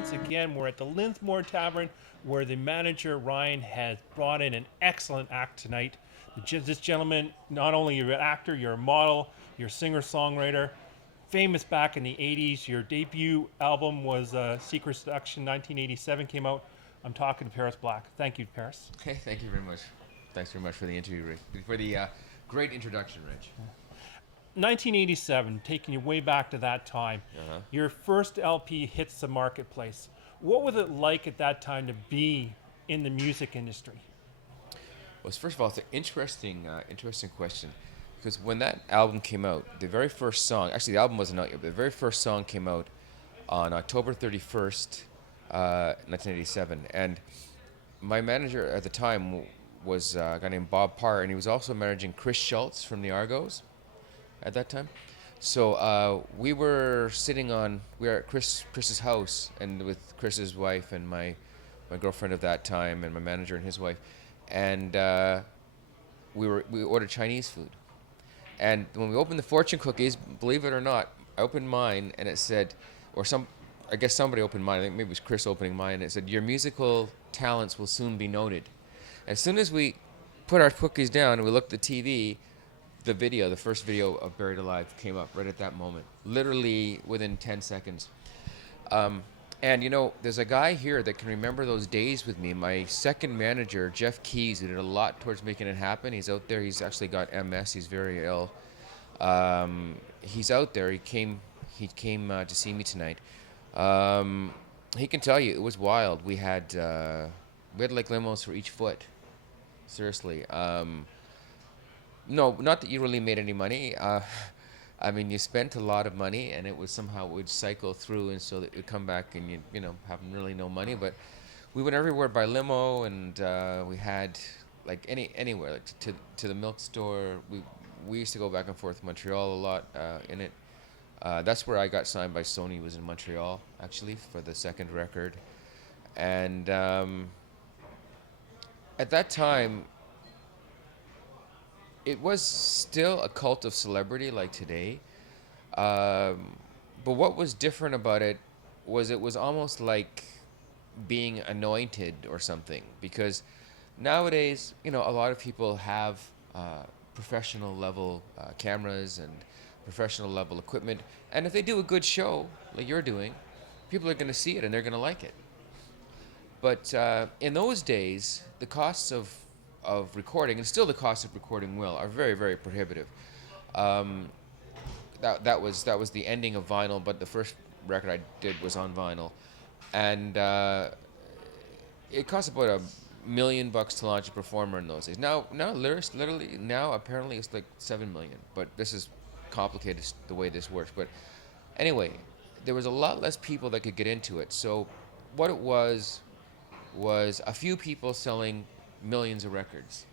once again, we're at the Linsmore Tavern where the manager, Ryan, has brought in an excellent act tonight. This gentleman, not only you're an actor, you're a model, you're a singer-songwriter, famous back in the 80s. Your debut album was Secret Seduction, 1987 came out. I'm talking to Paris Black. Thank you, Paris. Okay, thank you very much. Thanks very much for the interview, Rick. For the great introduction, Rich. 1987, taking you way back to that time. Your first LP hits the marketplace. What was it like at that time to be in the music industry? Well, first of all, it's an interesting question. Because when that album came out, the very first song, actually the album wasn't out yet, but the very first song came out on October 31st, 1987. And my manager at the time was a guy named Bob Parr, and he was also managing Chris Schultz from the Argos at that time. So we were at Chris's house, and with Chris's wife and my girlfriend of that time, and my manager and his wife, and we ordered Chinese food. And when we opened the fortune cookies, believe it or not, I opened mine, and it said, I guess somebody opened mine, I think maybe it was Chris opening mine, and it said, "Your musical talents will soon be noted." As soon as we put our cookies down and we looked at the TV, the first video of Buried Alive came up right at that moment, literally within 10 seconds. And there's a guy here that can remember those days with me. My second manager, Jeff Keys, who did a lot towards making it happen. He's out there. He's actually got MS. He's very ill. He's out there. He came to see me tonight. He can tell you it was wild. We had like limos for each foot. Seriously. No, not that you really made any money. I mean, you spent a lot of money, and it would cycle through, and so that it would come back, and you have really no money. But we went everywhere by limo, and we had like anywhere, like to the milk store. We used to go back and forth to Montreal a lot in it. That's where I got signed by Sony. Was in Montreal actually for the second record, and at that time, it was still a cult of celebrity like today. But what was different about it was almost like being anointed or something. Because nowadays, a lot of people have professional level cameras and professional level equipment. And if they do a good show, like you're doing, people are going to see it and they're going to like it. But in those days, the costs of recording, and still the cost of recording are very, very prohibitive. That was the ending of vinyl, but the first record I did was on vinyl, and it cost about $1 million to launch a performer in those days. Now literally now apparently it's like $7 million, but this is complicated the way this works. But anyway, there was a lot less people that could get into it. So what it was a few people selling millions of records,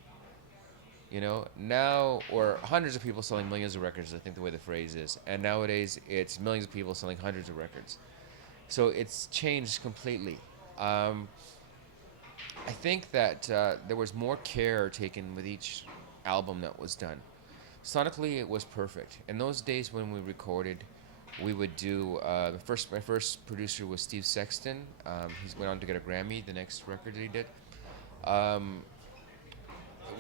now, or hundreds of people selling millions of records, I think the way the phrase is. And nowadays it's millions of people selling hundreds of records. So it's changed completely. I think that there was more care taken with each album that was done. Sonically, it was perfect. In those days when we recorded, we would do, my first producer was Steve Sexton. He went on to get a Grammy, the next record that he did.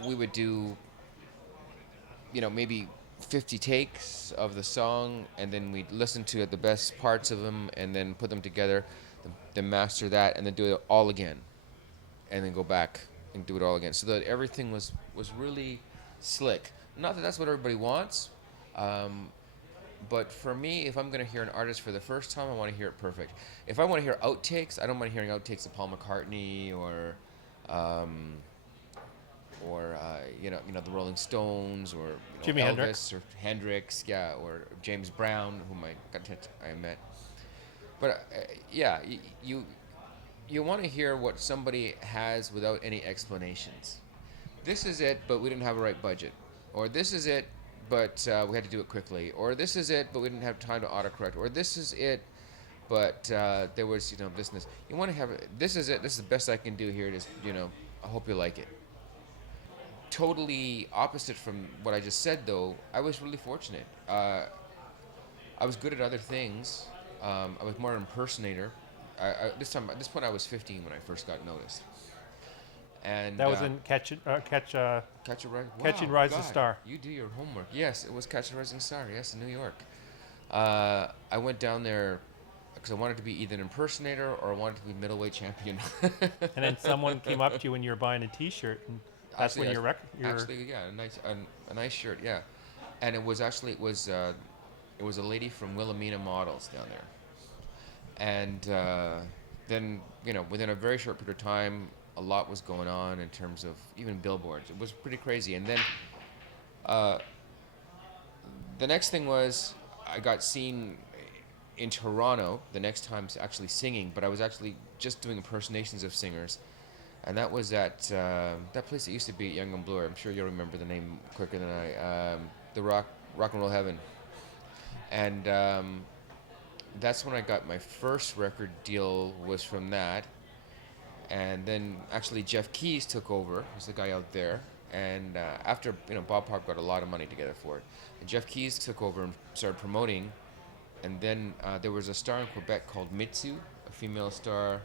We would do, maybe 50 takes of the song, and then we'd listen to the best parts of them, and then put them together, then master that, and then do it all again, and then go back and do it all again, so that everything was really slick. Not that that's what everybody wants, but for me, if I'm going to hear an artist for the first time, I want to hear it perfect. If I want to hear outtakes, I don't mind hearing outtakes of Paul McCartney or the Rolling Stones, or Jimi Elvis Hendrix. or Hendrix, or James Brown, whom I met. But you want to hear what somebody has without any explanations. This is it, but we didn't have a right budget, or this is it, but we had to do it quickly, or this is it, but we didn't have time to autocorrect, or this is it, but there was this and this. You want to have this is it. This is the best I can do here. It is. I hope you like it. Totally opposite from what I just said, though. I was really fortunate. I was good at other things. I was more an impersonator. At this point, I was 15 when I first got noticed. And That was in Catch It Catch and Rise the Star. You do your homework. Yes, it was Catch a Rising Star. Yes, in New York. I went down there because I wanted to be either an impersonator or I wanted to be middleweight champion. And then someone came up to you when you were buying a T-shirt, and that's Actually, when your actually, yeah, a nice shirt, yeah. And it was a lady from Wilhelmina Models down there. And then within a very short period of time, a lot was going on in terms of even billboards. It was pretty crazy. And then the next thing was I got seen in Toronto the next time actually singing, but I was actually just doing impersonations of singers. And that was at that place that used to be at Young and Bloor. I'm sure you'll remember the name quicker than I. The Rock and Roll Heaven. And that's when I got my first record deal, was from that. And then actually Jeff Keys took over, who's the guy out there. And after Bob Park got a lot of money together for it, and Jeff Keys took over and started promoting. And then there was a star in Quebec called Mitsu, a female star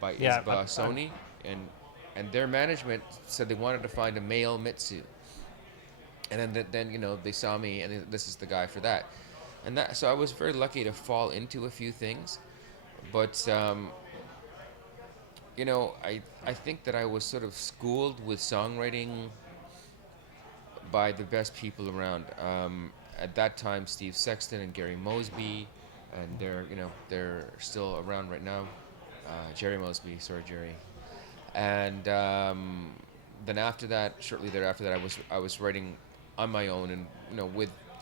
by Isba Sony, and their management said they wanted to find a male Mitsu. And then they saw me, and this is the guy for that. And so I was very lucky to fall into a few things, but I think that I was sort of schooled with songwriting by the best people around. At that time, Steve Sexton and Gary Mosby, and they're still around right now. Jerry Mosby, sorry Jerry. And then after that, shortly thereafter that, I was writing on my own, and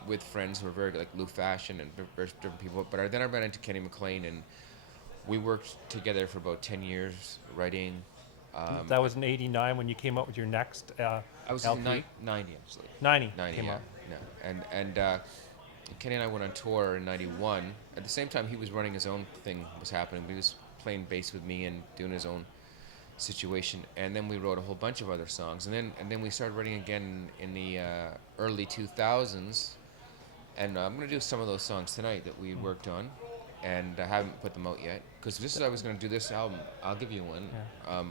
with friends who were very like Lou Fashion and very different people. But then I ran into Kenny McLean, and we worked together for about 10 years writing. That was in '89 when you came up with your next I was LP. in 90 actually. 90 90, came yeah. out. Yeah. And Kenny and I went on tour in 91. At the same time, he was running his own thing was happening. He was playing bass with me and doing his own situation. And then we wrote a whole bunch of other songs. And then we started writing again in the early 2000s. And I'm going to do some of those songs tonight that we worked on. And I haven't put them out yet. Because just as I was going to do this album, I'll give you one. Yeah.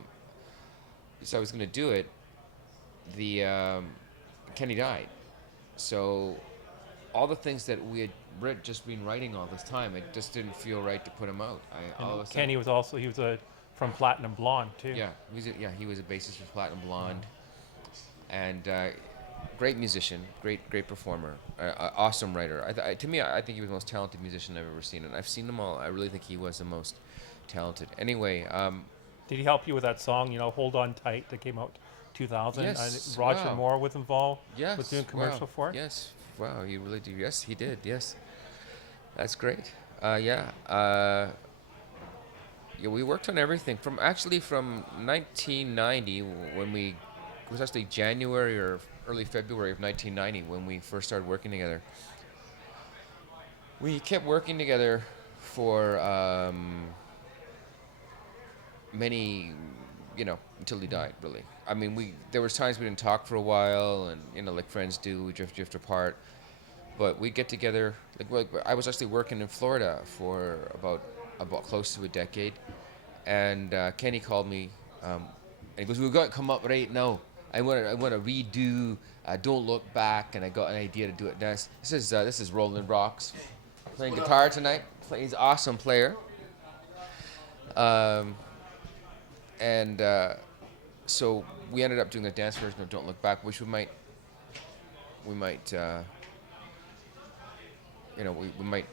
So I was going to do it. Kenny died. So all the things that we had just been writing all this time, it just didn't feel right to put them out. Kenny was from Platinum Blonde too. Yeah, he was a bassist for Platinum Blonde, and great musician, great performer, awesome writer. To me, I think he was the most talented musician I've ever seen, and I've seen them all. I really think he was the most talented. Anyway, did he help you with that song? Hold on tight, that came out 2000. Yes. Roger Moore was involved. Yes. Was doing commercial for it. Yes. Wow, you really do. Yes, he did. Yes, that's great. Yeah, we worked on everything from 1990 it was actually January or early February of 1990 when we first started working together. We kept working together for many, until he died, really. I mean, there was times we didn't talk for a while, and like friends do, we drift apart. But we get together. Like I was actually working in Florida for about close to a decade, and Kenny called me, and he goes, "We've got to come up right now. I want to redo Don't Look Back, and I got an idea to do it next." This is Roland Rocks playing guitar tonight. He's an awesome player. So we ended up doing a dance version of Don't Look Back, which we might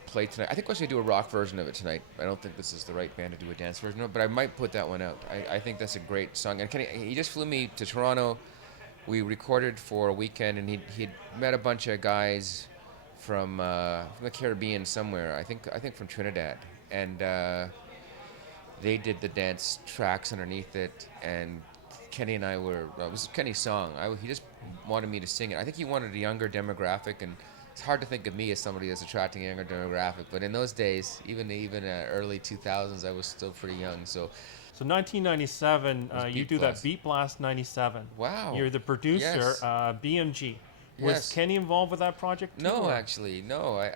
play tonight. I think we're going to do a rock version of it tonight. I don't think this is the right band to do a dance version of it, but I might put that one out. I think that's a great song. And Kenny, he just flew me to Toronto. We recorded for a weekend, and he'd met a bunch of guys from the Caribbean somewhere. I think from Trinidad, and they did the dance tracks underneath it. And Kenny and I it was Kenny's song. He just wanted me to sing it. I think he wanted a younger demographic, and it's hard to think of me as somebody that's attracting a younger demographic. But in those days, even early 2000s, I was still pretty young. So 1997, you do that Beat Blast 97. Wow. You're the producer, Yes. BMG. Was Yes. Kenny involved with that project too? No, or- actually, no.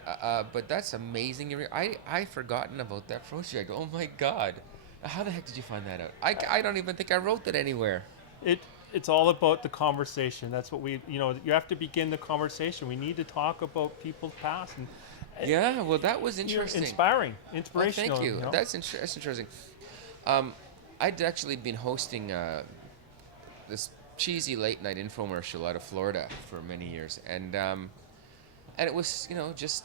But that's amazing. I forgotten about that project. Oh my God, how the heck did you find that out? I don't even think I wrote that anywhere. It it's all about the conversation. That's what we you have to begin the conversation. We need to talk about people's past and Yeah, well, that was you know, interesting. inspiring, Oh, inspirational. thank you. You know? That's interesting. Um, I'd actually been hosting this cheesy late night infomercial out of Florida for many years, and it was just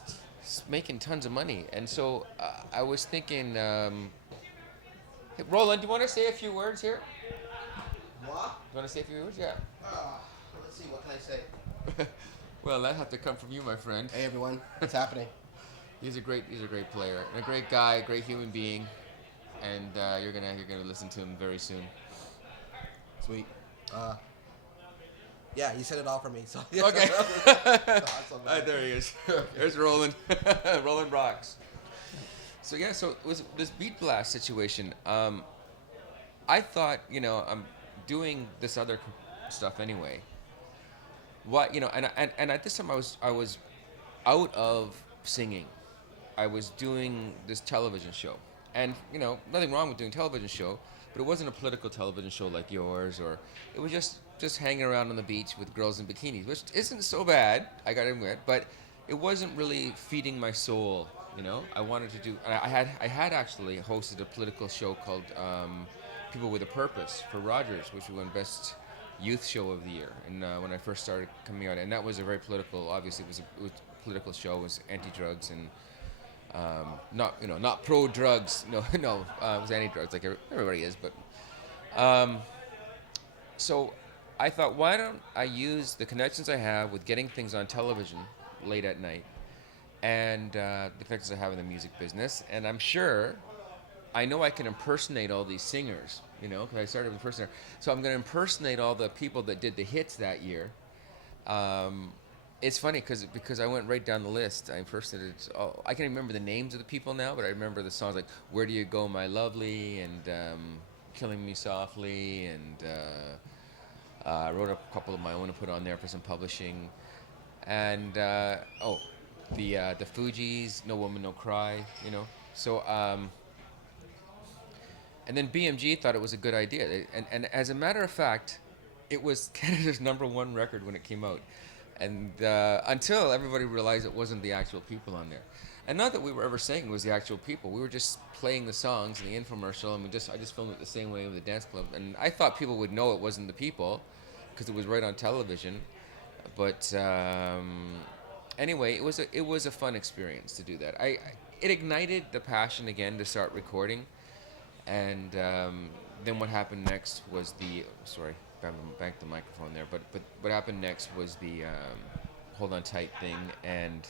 making tons of money. And so I was thinking, hey, Roland, do you want to say a few words here? What? You want to say a few words? Yeah. Let's see, what can I say? Well, that have to come from you, my friend. Hey everyone, what's happening? He's a great player, and a great guy, a great human being, and you're gonna listen to him very soon. Sweet. Yeah, you said it all for me. So Okay. Awesome, man. There he is. There's Roland. Roland rocks. So yeah, so it was this Beat Blast situation. I thought, I'm doing this other stuff anyway. What and at this time I was out of singing. I was doing this television show, and nothing wrong with doing a television show, but it wasn't a political television show like yours, or it was just hanging around on the beach with girls in bikinis, which isn't so bad, I gotta admit, but it wasn't really feeding my soul. I wanted to do. I had actually hosted a political show called People with a Purpose for Rogers, which won Best Youth Show of the Year, and when I first started coming out, and that was a very political. Obviously, it was a political show. It was anti-drugs and not pro-drugs. No, it was anti-drugs like everybody is. But so I thought, why don't I use the connections I have with getting things on television late at night, and the connections I have in the music business, and I'm sure. I know I can impersonate all these singers, because I started with impersonator. So I'm going to impersonate all the people that did the hits that year. It's funny because I went right down the list. I impersonated. I can't remember the names of the people now, but I remember the songs like "Where Do You Go, My Lovely" and "Killing Me Softly," and I wrote a couple of my own to put on there for some publishing. And the Fugees, "No Woman, No Cry," So. And then BMG thought it was a good idea. And as a matter of fact, it was Canada's #1 record when it came out. And until everybody realized it wasn't the actual people on there. And not that we were ever saying it was the actual people. We were just playing the songs in the infomercial, and I just filmed it the same way with the dance club. And I thought people would know it wasn't the people because it was right on television. But anyway, it was a fun experience to do that. It ignited the passion again to start recording. And then what happened next was sorry, back the microphone there. But what happened next was the Hold On Tight thing, and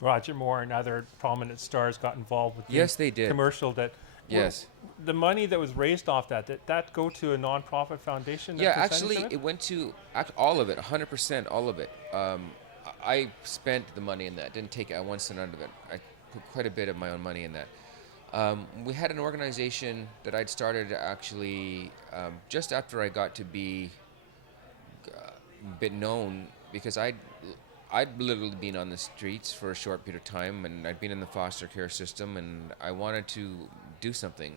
Roger Moore and other prominent stars got involved with the yes, they did. commercial that. Yes. The money that was raised off that go to a nonprofit foundation? Yeah, actually, it went to all of it, 100%, all of it. I spent the money in that. Didn't take 1 cent out of it. I put quite a bit of my own money in that. We had an organization that I'd started actually just after I got to be a bit known, because I'd literally been on the streets for a short period of time, and I'd been in the foster care system, and I wanted to do something.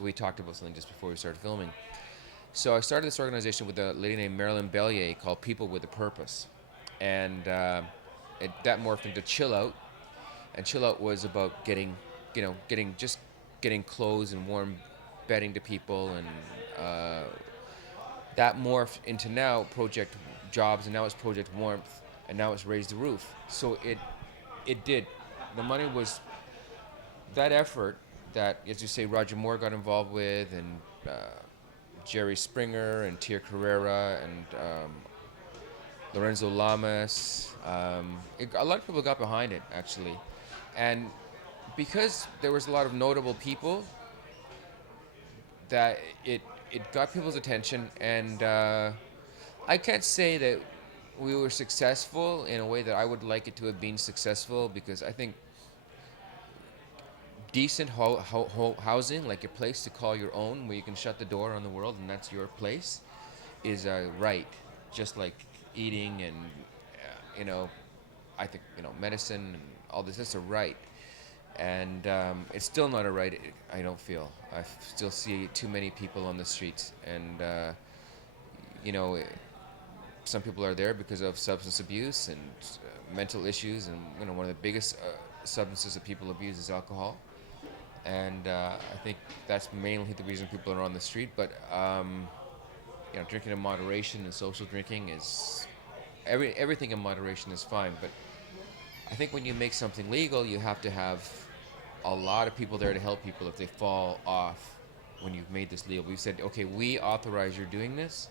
We talked about something just before we started filming. So I started this organization with a lady named Marilyn Bellier called People with a Purpose. And that morphed into Chill Out. And Chill Out was about getting clothes and warm bedding to people, and that morphed into now Project Jobs, and now it's Project Warmth, and now it's Raise the Roof. So it did. The money was that effort that, as you say, Roger Moore got involved with, and Jerry Springer and Tia Carrera and Lorenzo Lamas. A lot of people got behind it, actually. And because there was a lot of notable people, that it got people's attention. And I can't say that we were successful in a way that I would like it to have been successful, because I think decent housing, like a place to call your own, where you can shut the door on the world and that's your place, is right. Just like eating and I think medicine and all this. It's a right, and it's still not a right. I don't feel. Still see too many people on the streets, and you know, some people are there because of substance abuse and mental issues, and one of the biggest substances that people abuse is alcohol, and I think that's mainly the reason people are on the street. But drinking in moderation and social drinking is everything in moderation is fine. But I think when you make something legal, you have to have a lot of people there to help people if they fall off when you've made this legal. We've said, okay, we authorize you doing this.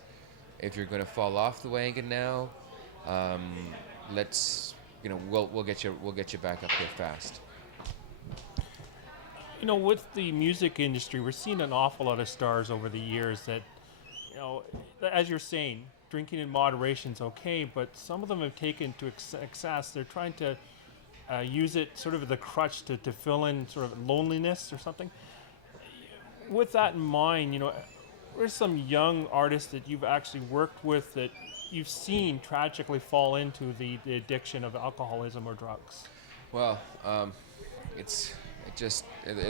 If you're going to fall off the wagon now, let's we'll get you back up there fast. With the music industry, we're seeing an awful lot of stars over the years that, as you're saying, drinking in moderation is okay, but some of them have taken to excess. They're trying to use it sort of as a crutch to fill in sort of loneliness or something. With that in mind, there's some young artists that you've actually worked with that you've seen tragically fall into the addiction of alcoholism or drugs. Well, it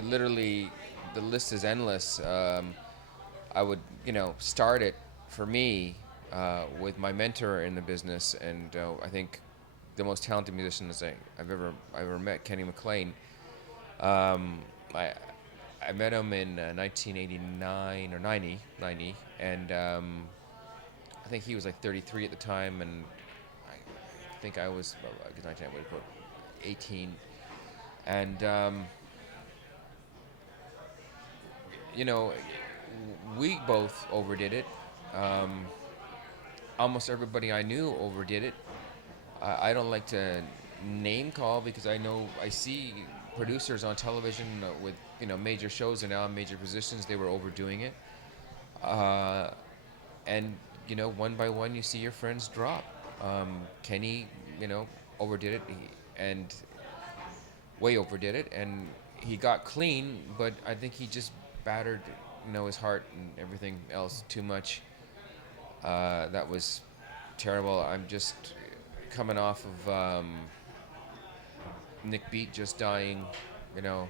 literally, the list is endless. I would, start it for me with my mentor in the business, and I think the most talented musician I've ever met, Kenny McLean. I met him in 1989 or 90, and I think he was like 33 at the time, and I think I was, I guess 19, I would have put 18, and we both overdid it. Almost everybody I knew overdid it. I don't like to name call because I see producers on television with major shows and now major positions. They were overdoing it, and one by one you see your friends drop. Kenny overdid it, and way overdid it, and he got clean, but I think he just battered his heart and everything else too much. That was terrible. I'm just coming off of Nick Beat just dying. He was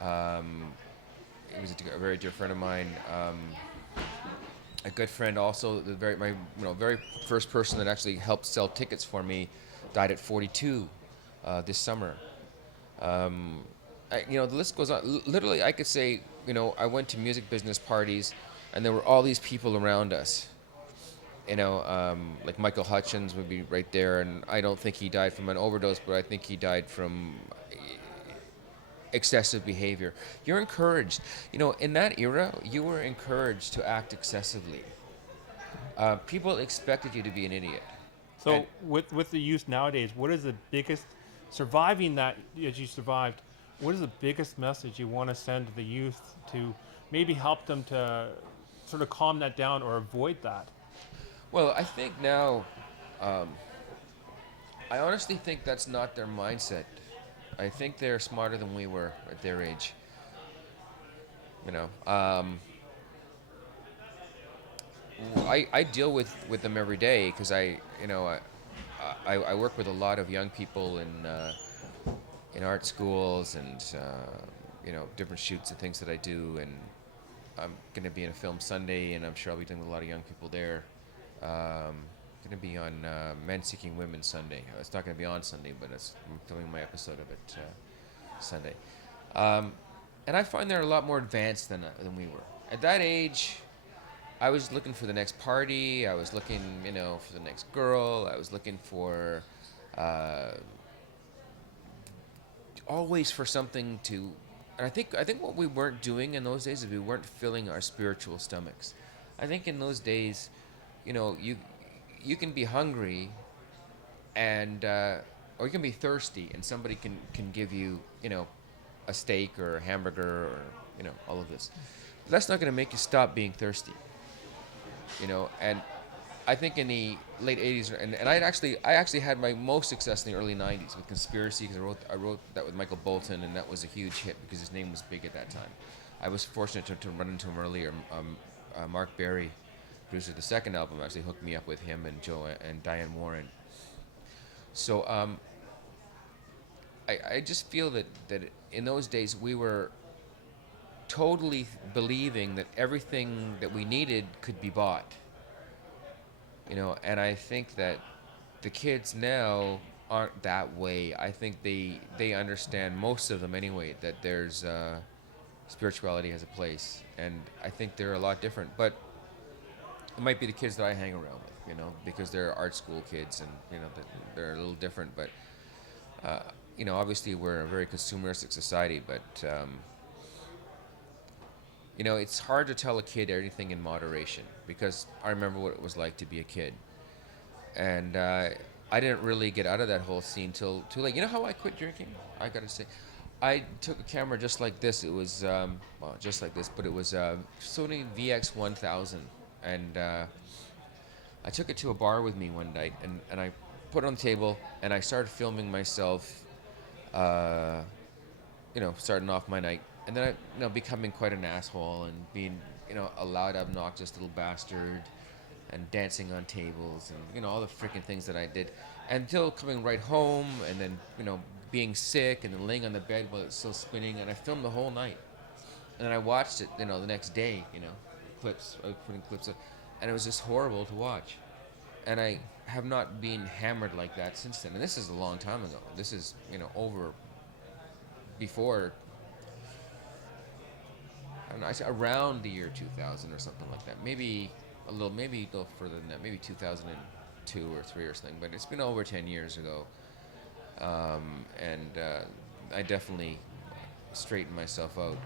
a very dear friend of mine. A good friend also. My very first person that actually helped sell tickets for me died at 42 this summer. The list goes on. Literally, I could say, I went to music business parties, and there were all these people around us. Like Michael Hutchins would be right there, and I don't think he died from an overdose, but I think he died from excessive behavior. You're encouraged. In that era, you were encouraged to act excessively. People expected you to be an idiot. So with the youth nowadays, what is the biggest, surviving that as you survived, what is the biggest message you want to send to the youth to maybe help them to sort of calm that down or avoid that? Well, I think now, I honestly think that's not their mindset. I think they're smarter than we were at their age. I deal with them every day because I work with a lot of young people in art schools and different shoots and things that I do, and I'm going to be in a film Sunday, and I'm sure I'll be dealing with a lot of young people there. Going to be on Men Seeking Women Sunday. It's not going to be on Sunday, but I'm filming my episode of it Sunday. And I find they're a lot more advanced than we were. At that age, I was looking for the next party. I was looking, for the next girl. I was looking for always for something to. And I think what we weren't doing in those days is we weren't filling our spiritual stomachs. I think in those days, you can be hungry, and or you can be thirsty, and somebody can give you a steak or a hamburger or all of this. But that's not going to make you stop being thirsty. And I think in the late 80s, and I actually had my most success in the early 90s with Conspiracy, because I wrote that with Michael Bolton, and that was a huge hit because his name was big at that time. I was fortunate to run into him earlier, Mark Berry, producer of the second album, actually hooked me up with him and Joe and Diane Warren. So I just feel that in those days we were totally believing that everything that we needed could be bought. And I think that the kids now aren't that way. I think they understand, most of them anyway, that there's spirituality has a place, and I think they're a lot different. But it might be the kids that I hang around with, because they're art school kids, and they're a little different. But obviously we're a very consumeristic society, but it's hard to tell a kid everything in moderation, because I remember what it was like to be a kid, and I didn't really get out of that whole scene till too late. You know how I quit drinking? I gotta say, I took a camera just like this. It was just like this, but it was Sony VX1000, and I took it to a bar with me one night, and I put it on the table, and I started filming myself, starting off my night, and then I, becoming quite an asshole and being, a loud, obnoxious little bastard, and dancing on tables, and all the freaking things that I did, until coming right home, and then being sick, and then laying on the bed while it's still spinning, and I filmed the whole night, and then I watched it, the next day, clips, I was putting clips up, and it was just horrible to watch, and I have not been hammered like that since then, and this is a long time ago. This is over before. I don't know, around the year 2000 or something like that. Maybe a little further than that. Maybe 2002 or 3 or something. But it's been over 10 years ago, and I definitely straightened myself out.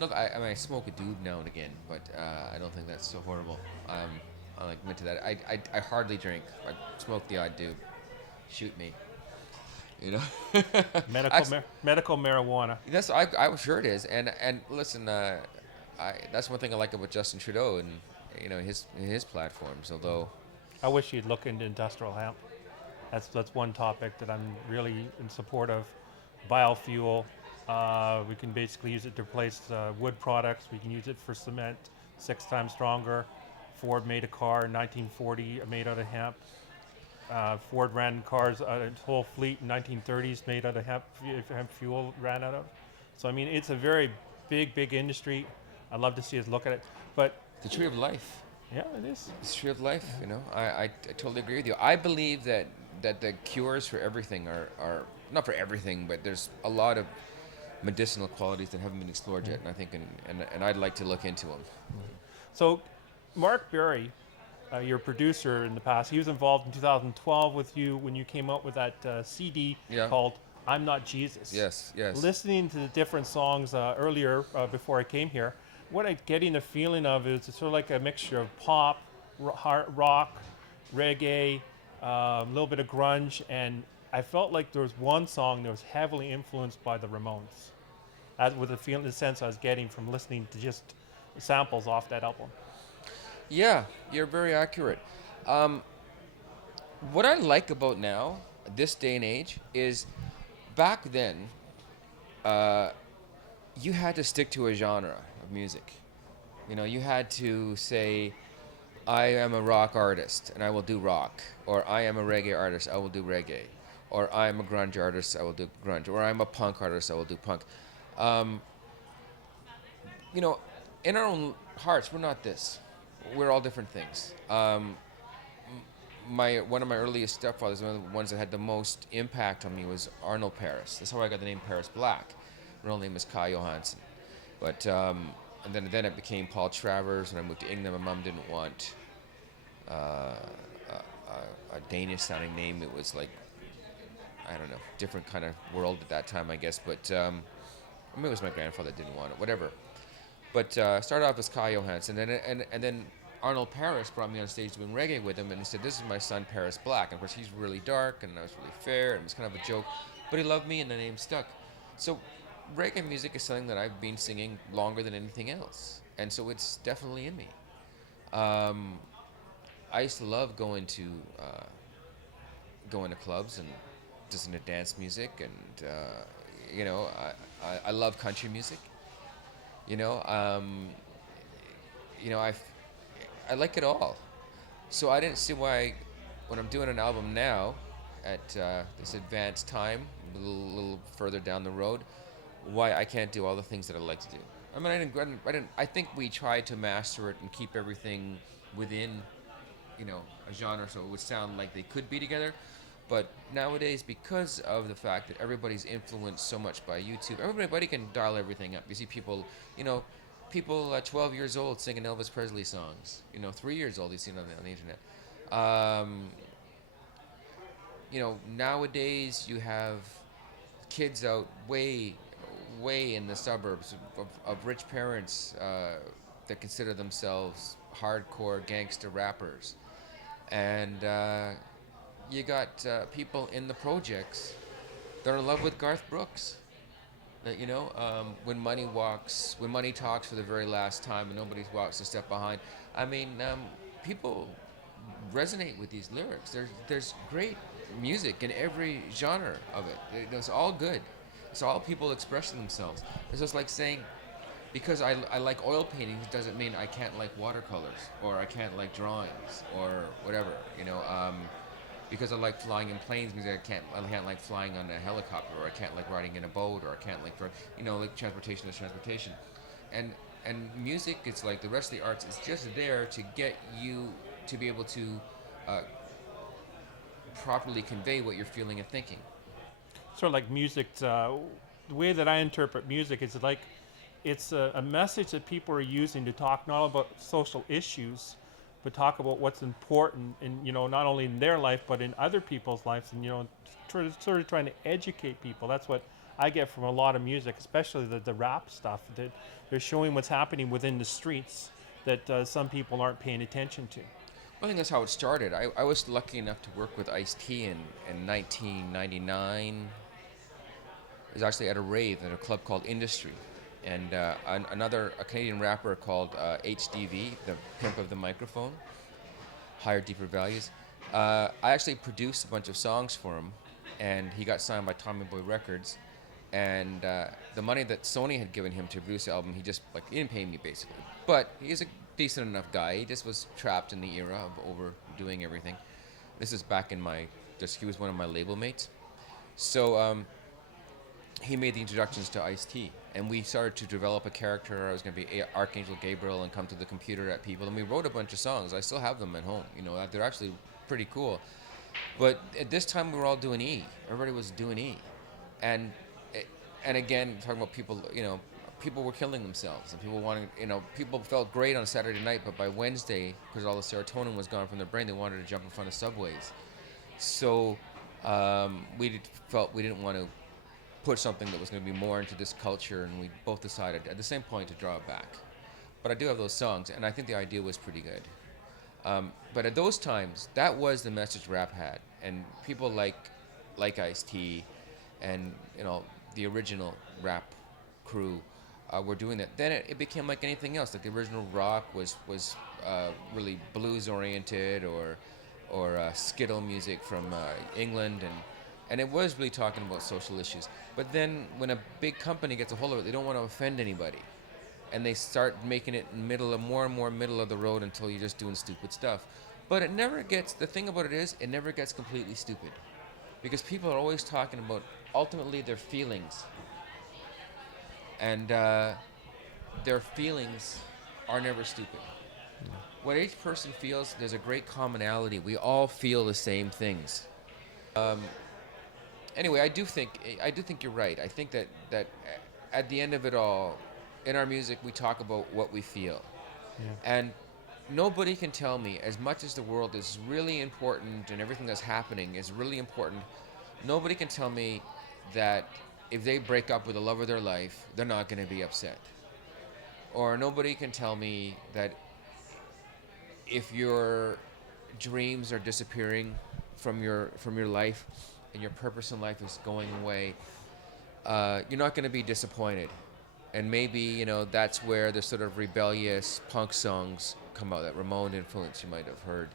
Look, I smoke a doob now and again, but I don't think that's so horrible. I'll admit to that. I hardly drink. I smoke the odd doob. Shoot me. Medical marijuana. That's I'm sure it is, and listen, that's one thing I like about Justin Trudeau and his platforms. Although I wish he'd look into industrial hemp. That's one topic that I'm really in support of. Biofuel. We can basically use it to replace wood products. We can use it for cement, 6 times stronger. Ford made a car in 1940 made out of hemp. Ford ran cars, a whole fleet in 1930s made out of hemp fuel ran out of. So I mean, it's a very big industry. I'd love to see us look at it, but the tree of life. Yeah, it is. It's the tree of life. I totally agree with you. I believe that the cures for everything are not for everything, but there's a lot of medicinal qualities that haven't been explored yet, and I think and I'd like to look into them. So, Mark Berry, your producer in the past, he was involved in 2012 with you when you came out with that CD called I'm Not Jesus. Yes. Listening to the different songs earlier before I came here, what I'm getting a feeling of is it's sort of like a mixture of pop, rock, reggae, a little bit of grunge, and I felt like there was one song that was heavily influenced by the Ramones, as with the sense I was getting from listening to just samples off that album. Yeah, you're very accurate. What I like about now, this day and age, is back then, you had to stick to a genre of music. You had to say, I am a rock artist and I will do rock, or I am a reggae artist, I will do reggae, or I am a grunge artist, I will do grunge, or I'm a punk artist, I will do punk. In our own hearts, we're not this. We're all different things. One of my earliest stepfathers, one of the ones that had the most impact on me, was Arnold Paris. That's how I got the name Paris Black. My real name is Kai Johansson. But and then it became Paul Travers, and I moved to England. My mom didn't want a Danish-sounding name. It was like, I don't know, different kind of world at that time, I guess. But maybe it was my grandfather that didn't want it. Whatever. But started off as Kai Johansson, and then Arnold Paris brought me on stage doing reggae with him, and he said, "This is my son, Paris Black." And of course, he's really dark, and I was really fair, and it was kind of a joke, but he loved me, and the name stuck. So, reggae music is something that I've been singing longer than anything else, and so it's definitely in me. I used to love going to clubs and listening to dance music, and I love country music. I like it all. So I didn't see why, when I'm doing an album now, at this advanced time, a little further down the road, why I can't do all the things that I like to do. I mean, I think we tried to master it and keep everything within, a genre, so it would sound like they could be together. But nowadays, because of the fact that everybody's influenced so much by YouTube, everybody can dial everything up. You see people, you know, people 12 years old singing Elvis Presley songs. 3 years old, you see it on the internet. Um, Nowadays you have kids out way in the suburbs of rich parents that consider themselves hardcore gangster rappers, and you got people in the projects that are in love with Garth Brooks. That when money talks for the very last time, and nobody walks a step behind. I mean, people resonate with these lyrics. There's great music in every genre of it. It's all good. It's all people expressing themselves. It's just like saying, because I like oil paintings doesn't mean I can't like watercolors, or I can't like drawings, or whatever. Because I like flying in planes means I can't like flying on a helicopter, or I can't like riding in a boat, or I can't like like transportation is transportation. And music, it's like the rest of the arts, is just there to get you to be able to properly convey what you're feeling and thinking. Sort of like music. The way that I interpret music is like it's a message that people are using to talk not about social issues, but talk about what's important in not only in their life but in other people's lives, and sort of trying to educate people. That's what I get from a lot of music, especially the rap stuff. That they're showing what's happening within the streets that some people aren't paying attention to. I think that's how it started. I was lucky enough to work with Ice-T in 1999. It was actually at a rave at a club called Industry. And a Canadian rapper called HDV, the pimp of the microphone, Higher, Deeper Values. I actually produced a bunch of songs for him, and he got signed by Tommy Boy Records. And the money that Sony had given him to produce the album, he didn't pay me basically. But he's a decent enough guy. He just was trapped in the era of overdoing everything. This is back in he was one of my label mates. So he made the introductions to Ice-T, and we started to develop a character. I was going to be Archangel Gabriel and come to the computer at people, and we wrote a bunch of songs. I still have them at home. They're actually pretty cool. But at this time, we were all doing E. Everybody was doing E, and again, talking about people, people were killing themselves, and people felt great on Saturday night, but by Wednesday, because all the serotonin was gone from their brain, they wanted to jump in front of subways. So we felt we didn't want to put something that was going to be more into this culture, and we both decided at the same point to draw it back. But I do have those songs, and I think the idea was pretty good. But at those times, that was the message rap had, and people like Ice-T, and the original rap crew were doing that. Then it became like anything else. Like the original rock was really blues oriented, or skittle music from England, and it was really talking about social issues. But then when a big company gets a hold of it, they don't want to offend anybody, and they start making it more and more middle of the road until you're just doing stupid stuff. But it never gets. The thing about it is, it never gets completely stupid, because people are always talking about ultimately their feelings, and their feelings are never stupid. What each person feels, there's a great commonality. We all feel the same things. Anyway, I do think you're right. I think that at the end of it all, in our music, we talk about what we feel, and nobody can tell me, as much as the world is really important and everything that's happening is really important, nobody can tell me that if they break up with the love of their life, they're not going to be upset. Or nobody can tell me that if your dreams are disappearing from your life, and your purpose in life is going away, you're not going to be disappointed. And maybe, that's where the sort of rebellious punk songs come out, that Ramon influence you might have heard.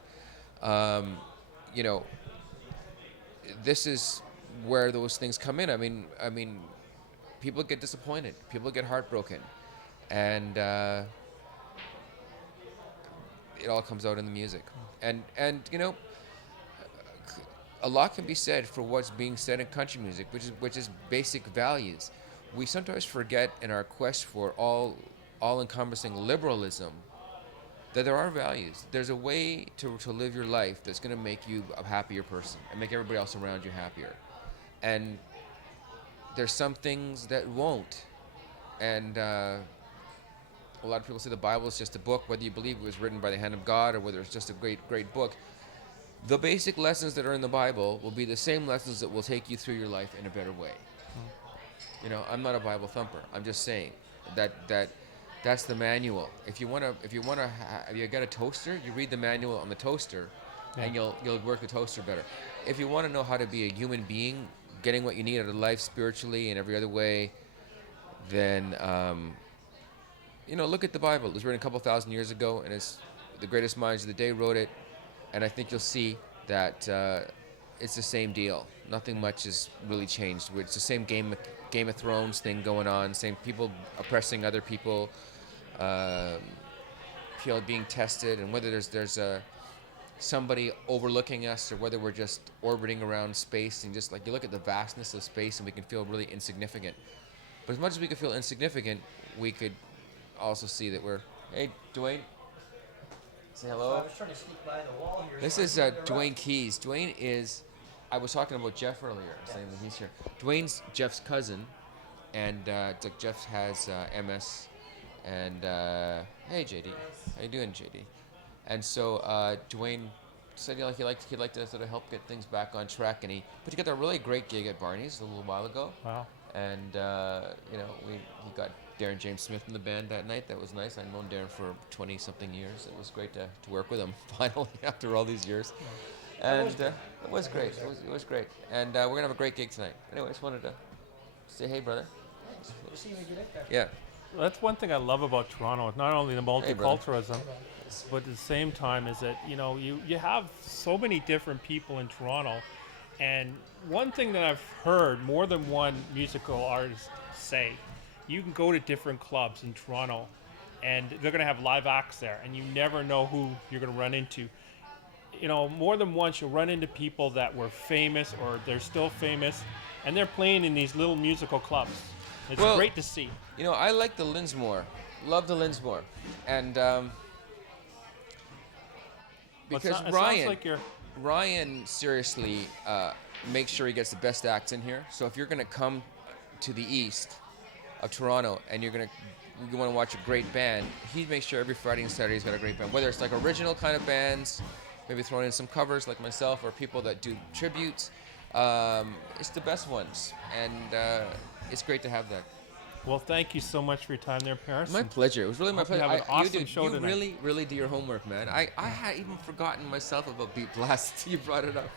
This is where those things come in. I mean, people get disappointed. People get heartbroken. And it all comes out in the music. And you know, a lot can be said for what's being said in country music, which is basic values. We sometimes forget in our quest for all-encompassing liberalism that there are values. There's a way to live your life that's going to make you a happier person and make everybody else around you happier. And there's some things that won't. And a lot of people say the Bible is just a book, whether you believe it was written by the hand of God or whether it's just a great book. The basic lessons that are in the Bible will be the same lessons that will take you through your life in a better way. You know, I'm not a Bible thumper. I'm just saying that's the manual. If you get a toaster, you read the manual on the toaster, and you'll work the toaster better. If you want to know how to be a human being, getting what you need out of life spiritually and every other way, then you know, look at the Bible. It was written a couple thousand years ago, and it's the greatest minds of the day wrote it, and I think you'll see that it's the same deal. Nothing much has really changed. It's the same Game of Thrones thing going on. Same people oppressing other people, being tested, and whether there's somebody overlooking us or whether we're just orbiting around space, and just like you look at the vastness of space and we can feel really insignificant. But as much as we could feel insignificant, we could also see that we're, hey, Dwayne, say hello. I was trying to sneak by the wall here. This is Dwayne Keys. Dwayne is, I was talking about Jeff earlier, saying that he's here. Dwayne's Jeff's cousin, and it's like Jeff has MS, and hey JD, how you doing JD? And so Dwayne said he'd like to sort of help get things back on track, and he put together a really great gig at Barney's a little while ago. Wow. And you know, he got Darren James Smith in the band that night. That was nice. I've known Darren for 20-something years. It was great to work with him finally after all these years. And it was great. It was great. And we're gonna have a great gig tonight. Anyway, I just wanted to say hey, brother. We'll see you when you get there. Yeah. Well, that's one thing I love about Toronto. It's not only the multiculturalism, but at the same time is that, you know, you have so many different people in Toronto. And one thing that I've heard more than one musical artist say, you can go to different clubs in Toronto and they're going to have live acts there, and you never know who you're going to run into. You know, more than once you'll run into people that were famous or they're still famous, and they're playing in these little musical clubs. It's great to see. You know, I like the Linsmore. Love the Linsmore. And because it sounds like Ryan seriously makes sure he gets the best acts in here. So if you're going to come to the east of Toronto and you want to watch a great band, he makes sure every Friday and Saturday he's got a great band. Whether it's like original kind of bands, maybe throwing in some covers like myself, or people that do tributes, it's the best ones. And it's great to have that. Well, thank you so much for your time there, Paris. My pleasure. It was really my pleasure. You have an awesome show you tonight. really do your homework, man. I had even forgotten myself about Beat Blast. You brought it up.